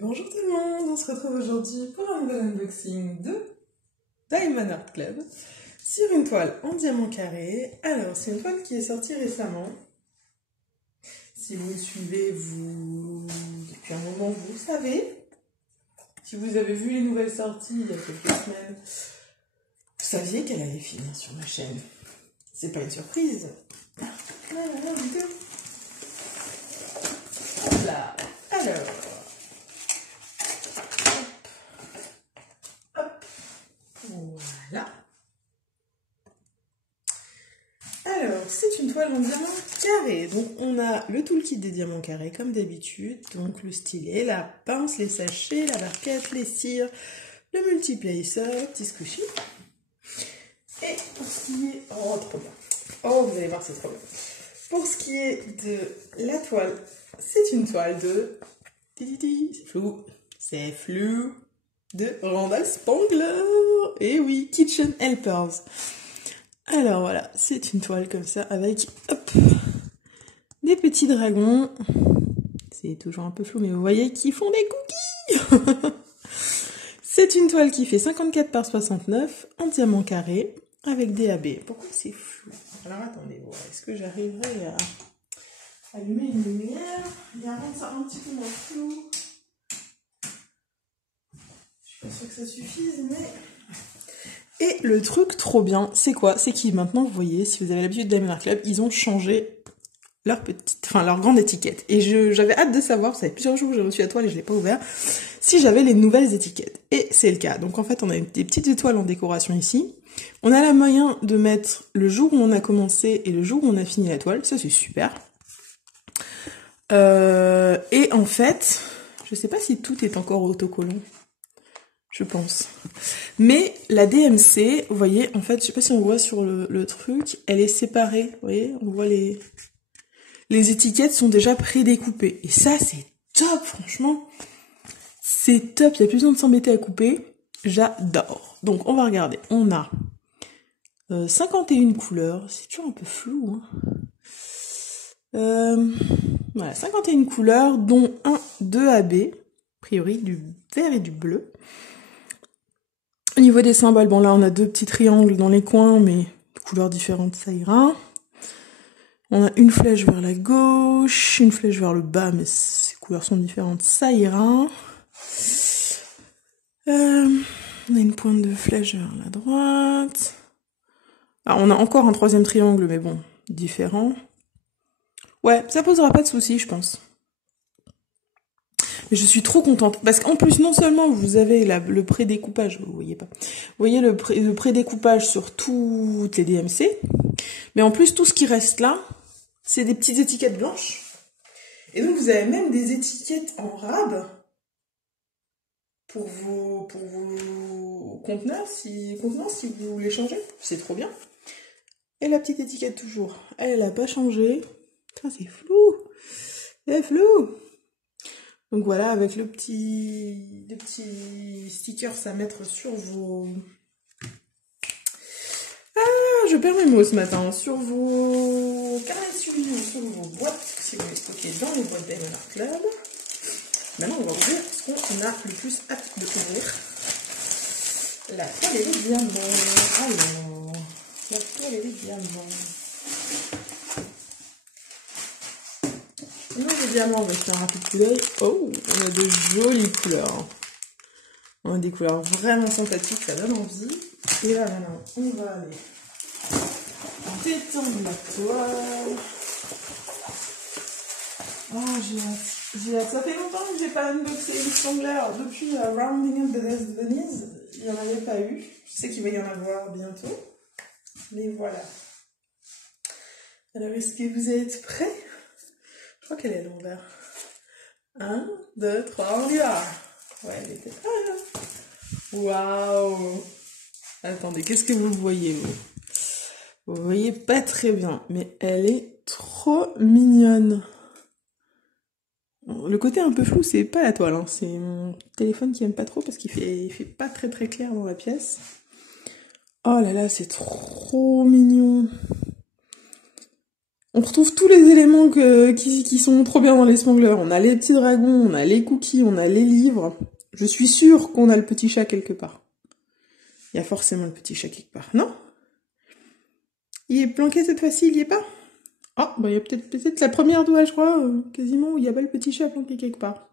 Bonjour tout le monde, on se retrouve aujourd'hui pour un nouvel unboxing de Diamond Art Club sur une toile en diamant carré. Alors, c'est une toile qui est sortie récemment. Si vous me suivez, depuis un moment, vous le savez. Si vous avez vu les nouvelles sorties il y a quelques semaines, vous saviez qu'elle allait finir sur ma chaîne. C'est pas une surprise. Du tout. Hop là. Alors. Voilà. Alors, c'est une toile en diamant carré. Donc, on a le toolkit des diamants carrés, comme d'habitude. Donc, le stylet, la pince, les sachets, la barquette, les cires, le multiplacer, le petit squishy. Et pour ce qui est... Oh, trop bien. Oh, vous allez voir, c'est trop bien. Pour ce qui est de la toile, c'est une toile de... C'est flou. C'est flou. De Randall Spangler. Et oui, Kitchen Helpers. Alors voilà, c'est une toile comme ça avec hop, des petits dragons. C'est toujours un peu flou, mais vous voyez qu'ils font des cookies. C'est une toile qui fait 54 par 69 en diamant carré avec des AB. Pourquoi c'est flou? Alors attendez, est-ce que j'arriverai à allumer une lumière et à rendre ça un petit peu moins flou? Je suis pas sûre que ça suffise, mais... Et le truc trop bien, c'est quoi? C'est qu'ils maintenant, vous voyez, si vous avez l'habitude de Diamond Art Club, ils ont changé leur grande étiquette. Et j'avais hâte de savoir, ça fait plusieurs jours que j'ai reçu la toile et je l'ai pas ouvert, si j'avais les nouvelles étiquettes. Et c'est le cas. Donc en fait, on a des petites étoiles en décoration ici. On a la moyen de mettre le jour où on a commencé et le jour où on a fini la toile. Ça, c'est super. Et en fait, je sais pas si tout est encore autocollant. Je pense. Mais la DMC, vous voyez, en fait, je sais pas si on voit sur le truc, elle est séparée. Vous voyez, on voit les étiquettes sont déjà prédécoupées. Et ça, c'est top, franchement. C'est top, il n'y a plus besoin de s'embêter à couper. J'adore. Donc, on va regarder. On a 51 couleurs. C'est toujours un peu flou, hein. Voilà, 51 couleurs, dont 2 AB. A priori, du vert et du bleu. Au niveau des symboles, bon là on a 2 petits triangles dans les coins, mais de couleurs différentes, ça ira. On a une flèche vers la gauche, une flèche vers le bas, mais ces couleurs sont différentes, ça ira. On a une pointe de flèche vers la droite. Ah, on a encore un 3e triangle, mais bon, différent. Ouais, ça posera pas de soucis, je pense. Mais je suis trop contente, parce qu'en plus, non seulement vous avez le prédécoupage, vous voyez pas, vous voyez le prédécoupage sur toutes les DMC, mais en plus, tout ce qui reste là, c'est des petites étiquettes blanches. Et donc, vous avez même des étiquettes en rab pour vos contenants, si vous voulez changer. C'est trop bien. Et la petite étiquette toujours, elle a pas changé. Putain, c'est flou. C'est flou. Donc voilà, avec les petits stickers à mettre sur vos... Ah, je perds mes mots ce matin. Sur vos carnets de suivi ou sur vos boîtes, si vous les stockez dans les boîtes Diamond Art Club. Maintenant, on va ouvrir ce qu'on a le plus hâte de ouvrir. La toile et les diamants. Alors, la toile et les diamants. Nous, les diamants, on va faire un rapide coup d'œil. Oh, on a de jolies couleurs. On a des couleurs vraiment sympathiques, ça donne envie. Et là, maintenant, on va aller détendre la toile. Oh, j'ai hâte. Ça fait longtemps que j'ai pas unboxé une Spangler. Depuis Rounding Up the Days de Venise, il n'y en avait pas eu. Je sais qu'il va y en avoir bientôt. Mais voilà. Alors, est-ce que vous êtes prêts? Je crois qu'elle est à l'envers. 1, 2, 3, on y va. Ouais, elle était pas là. Waouh. Attendez, qu'est-ce que vous voyez, vous? Vous voyez pas très bien, mais elle est trop mignonne. Le côté un peu flou, c'est pas la toile, hein. C'est mon téléphone qui aime pas trop parce qu'il fait pas très très clair dans la pièce. Oh là là, c'est trop mignon. On retrouve tous les éléments qui sont trop bien dans les Spanglers. On a les petits dragons, on a les cookies, on a les livres. Je suis sûre qu'on a le petit chat quelque part. Il y a forcément le petit chat quelque part, non? Il est planqué cette fois-ci, il y est pas? Ah, bah il y a peut-être la première doigt, je crois, quasiment, où il y a pas le petit chat planqué quelque part.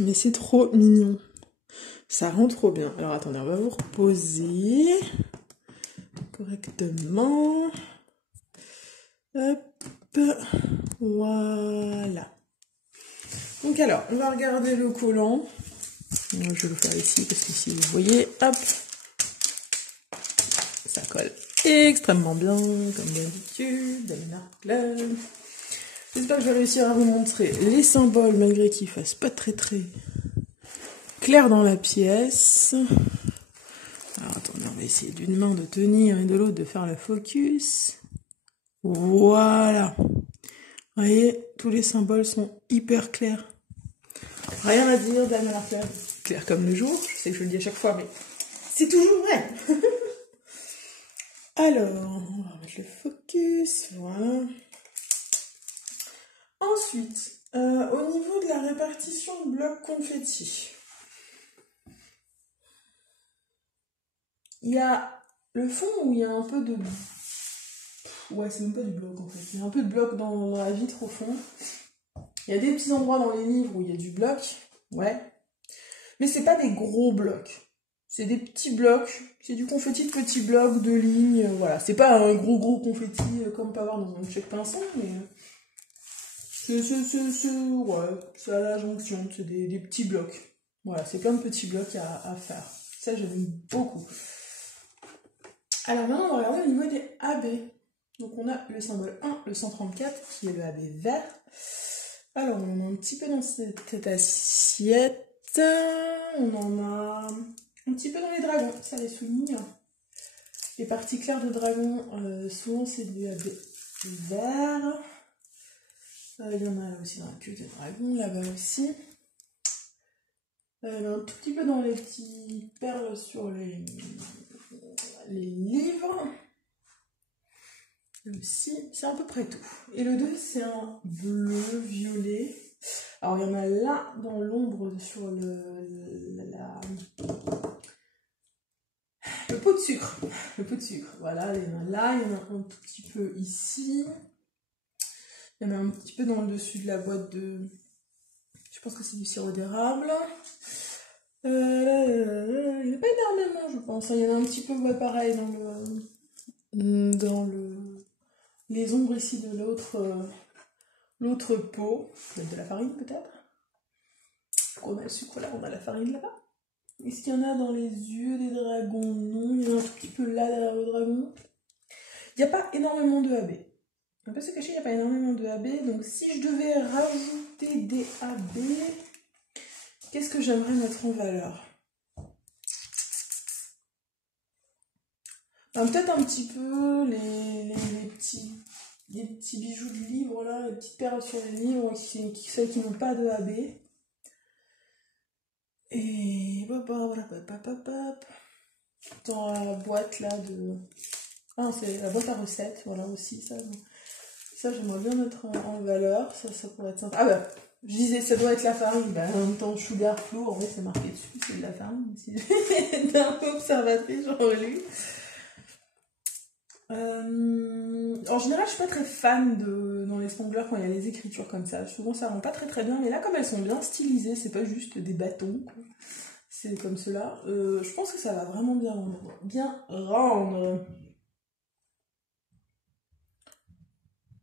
Mais c'est trop mignon. Ça rend trop bien. Alors attendez, on va vous reposer correctement. Hop, voilà. Donc alors, on va regarder le collant. Moi, je vais le faire ici parce que si vous voyez, hop, ça colle extrêmement bien, comme d'habitude, J'espère que je vais réussir à vous montrer les symboles malgré qu'ils fassent pas très clair dans la pièce. Alors attendez, on va essayer d'une main de tenir et de l'autre de faire le focus. Voilà. Vous voyez, tous les symboles sont hyper clairs. Rien à dire, Dame Martin. Clair comme le jour, je sais que je le dis à chaque fois, mais c'est toujours vrai. Alors, on va remettre le focus, voilà. Ensuite, au niveau de la répartition de blocs confetti, il y a le fond où il y a un peu de... Ouais, c'est même pas du bloc en fait. Il y a un peu de bloc dans la vitre au fond. Il y a des petits endroits dans les livres où il y a du bloc, ouais. Mais c'est pas des gros blocs. C'est des petits blocs. C'est du confetti de petits blocs, de lignes, voilà. C'est pas un gros confetti comme on peut avoir dans un chèque pinceau, mais... ouais, c'est à la jonction, c'est des petits blocs. Voilà, c'est plein de petits blocs à faire. Ça, j'aime beaucoup. Alors maintenant, on va regarder au niveau des AB. Donc on a le symbole 1, le 134, qui est le AB vert. Alors, on en a un petit peu dans cette assiette. On en a un petit peu dans les dragons, ça les souligne. Les parties claires de dragon, souvent c'est du AB vert. Il y en a aussi dans la queue de dragon, là-bas aussi. Il y en a un tout petit peu dans les petits perles sur les livres. Aussi, c'est à peu près tout. Et le 2, c'est un bleu violet. Alors, il y en a là, dans l'ombre, sur le pot de sucre. Le pot de sucre, voilà, il y en a là, il y en a un tout petit peu ici. Il y en a un petit peu dans le dessus de la boîte de... Je pense que c'est du sirop d'érable. Il n'y en a pas énormément, je pense. Il y en a un petit peu, ouais, pareil, dans les ombres ici de l'autre pot. De la farine, peut-être. On a le sucre là, on a la farine là-bas. Est-ce qu'il y en a dans les yeux des dragons? Non, il y en a un tout petit peu là derrière le dragon. Il n'y a pas énormément de AB. On peut se cacher, il n'y a pas énormément de AB. Donc si je devais rajouter des AB, qu'est-ce que j'aimerais mettre en valeur? Peut-être un petit peu les petits bijoux de livres, là, les petites perles sur les livres, celles qui n'ont pas de AB. Et dans la boîte là de... Ah, c'est la boîte à recettes, voilà aussi, ça j'aimerais bien mettre en valeur, ça pourrait être sympa. Ah bah, je disais, ça doit être la farine, bah, en même temps, sugar flour, en fait, c'est marqué dessus, c'est de la farine. Si j'étais un peu observatrice, j'aurais lu. En général, je suis pas très fan dans les Spanglers quand il y a les écritures comme ça. Souvent, ça rend pas très bien, mais là, comme elles sont bien stylisées, c'est pas juste des bâtons, quoi. C'est comme cela. Je pense que ça va vraiment bien rendre.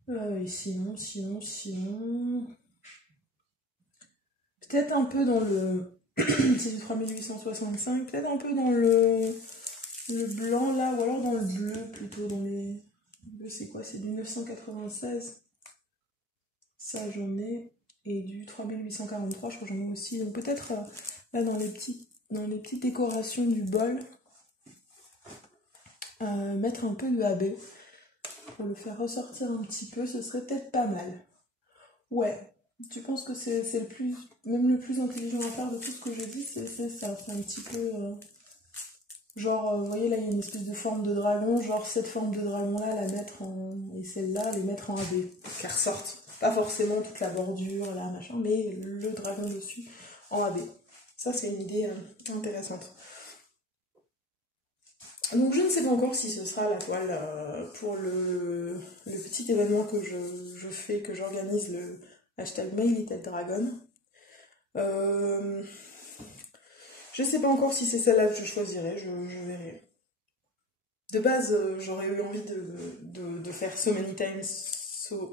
Et sinon. Peut-être un peu dans le... c'est du 3865, peut-être un peu dans le blanc là, ou alors dans le bleu, plutôt dans les... Le bleu c'est quoi? C'est du 996. Ça j'en ai. Et du 3843, je crois que j'en ai aussi. Donc peut-être là dans les petites décorations du bol, mettre un peu de AB. Pour le faire ressortir un petit peu, ce serait peut-être pas mal. Ouais, tu penses que c'est même le plus intelligent à faire de tout ce que je dis, c'est ça, c'est un petit peu Genre, vous voyez là, il y a une espèce de forme de dragon, genre cette forme de dragon-là, la mettre en... et celle-là, les mettre en AB, qu'elles ressortent. Pas forcément toute la bordure, là, machin, mais le dragon dessus en AB. Ça, c'est une idée intéressante. Donc je ne sais pas encore si ce sera la toile pour le petit événement que je fais, que j'organise, le hashtag MyLittleDragon. Je ne sais pas encore si c'est celle-là que je choisirai, je verrai. De base, j'aurais eu envie de faire So Many Times, So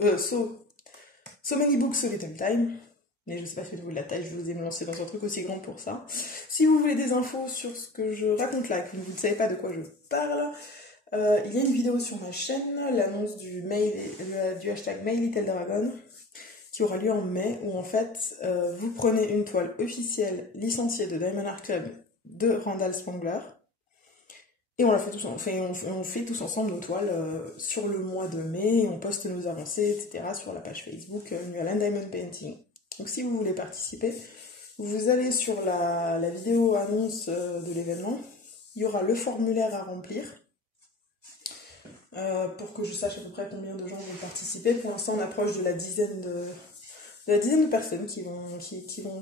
Many Books, So Little Time. Mais je sais pas si vous de la taille, je vous ai lancé dans un truc aussi grand pour ça. Si vous voulez des infos sur ce que je raconte là, que vous ne savez pas de quoi je parle, il y a une vidéo sur ma chaîne, l'annonce du hashtag MyLittleDragon, qui aura lieu en mai, où en fait, vous prenez une toile officielle licenciée de Diamond Art Club de Randall Spangler, et on la fait tous, on fait tous ensemble nos toiles sur le mois de mai, on poste nos avancées, etc. sur la page Facebook New Holland Diamond Painting. Donc si vous voulez participer, vous allez sur la vidéo annonce de l'événement, il y aura le formulaire à remplir pour que je sache à peu près combien de gens vont participer. Pour l'instant, on approche de la dizaine de personnes qui vont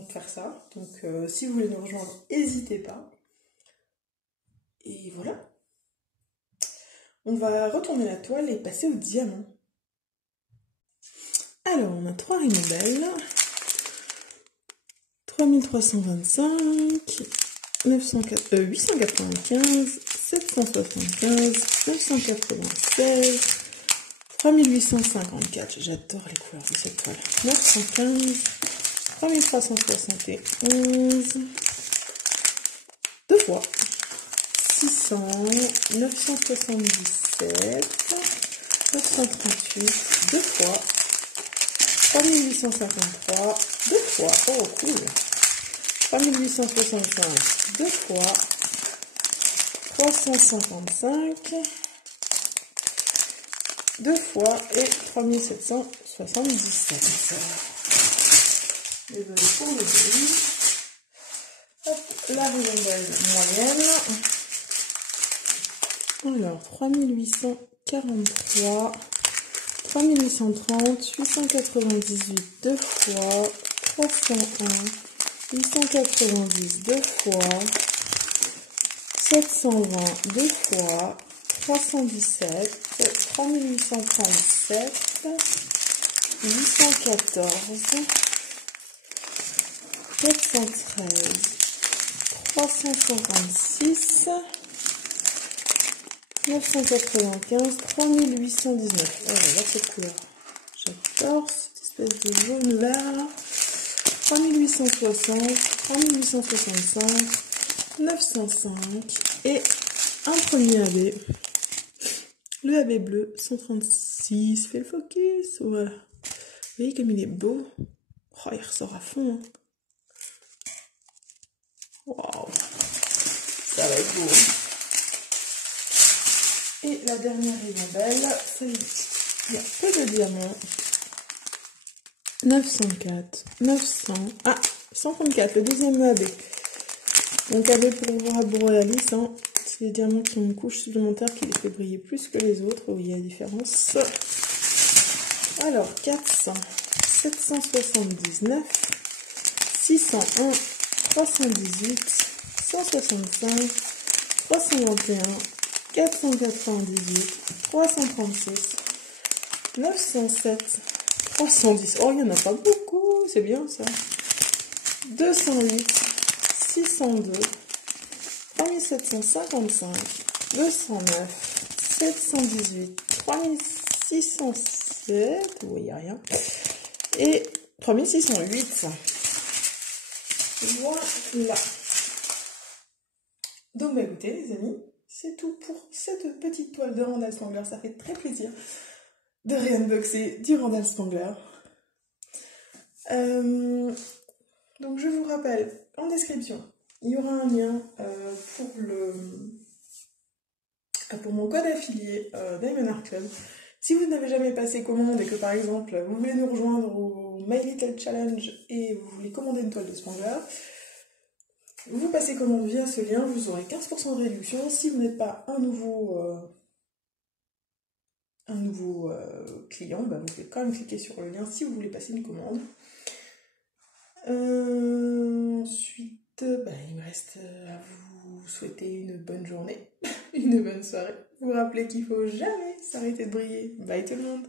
faire ça. Donc si vous voulez nous rejoindre, n'hésitez pas. Et voilà. On va retourner la toile et passer au diamant. Alors, on a 3 rhinobelles. 3325, 895, 775, 996, 3854. J'adore les couleurs de cette toile. 915, 3371, 2 fois. 600, 977, 938, 2 fois. 3853, 2 fois, oh cool, 3865, 2 fois, 355, 2 fois et 3777. Désolé pour le bruit. Hop, la rondelle moyenne. Alors, 3843. 3830, 898 2 fois, 301, 890 2 fois, 720 2 fois, 317, 3837, 814, 413, 356, 995, 3819. Oh, j'adore cette couleur. J'adore cette espèce de jaune vert. 3860, 3865, 905 et un premier AB. Le AB bleu, 136. Fais le focus. Voilà. Vous voyez comme il est beau. Oh, il ressort à fond. Hein. Waouh. Ça va être beau. Hein. Et la dernière ribambelle, il y a peu de diamants. 904, 900, 134, le deuxième AB. Donc AB pour voir boréalis, hein. C'est les diamants qui ont une couche supplémentaire qui les fait briller plus que les autres, où il y a la différence. Alors 400, 779, 601, 318, 165, 321, 498, 336, 907, 310. Oh, il n'y en a pas beaucoup, c'est bien ça. 208, 602, 3755, 209, 718, 3607, vous voyez rien, et 3608. Voilà. Donc, bah, écoutez, les amis, c'est tout pour cette petite toile de Randall Spangler. Ça fait très plaisir de réunboxer du Randall Spangler. Donc, je vous rappelle, en description, il y aura un lien pour mon code affilié Diamond Art Club. Si vous n'avez jamais passé commande et que, par exemple, vous voulez nous rejoindre au My Little Challenge et vous voulez commander une toile de Spangler, Vous passez commande via ce lien, vous aurez 15% de réduction. Si vous n'êtes pas un nouveau client, bah, vous pouvez quand même cliquer sur le lien si vous voulez passer une commande. Ensuite, bah, il me reste à vous souhaiter une bonne journée, une bonne soirée. Vous rappelez qu'il faut jamais s'arrêter de briller. Bye tout le monde!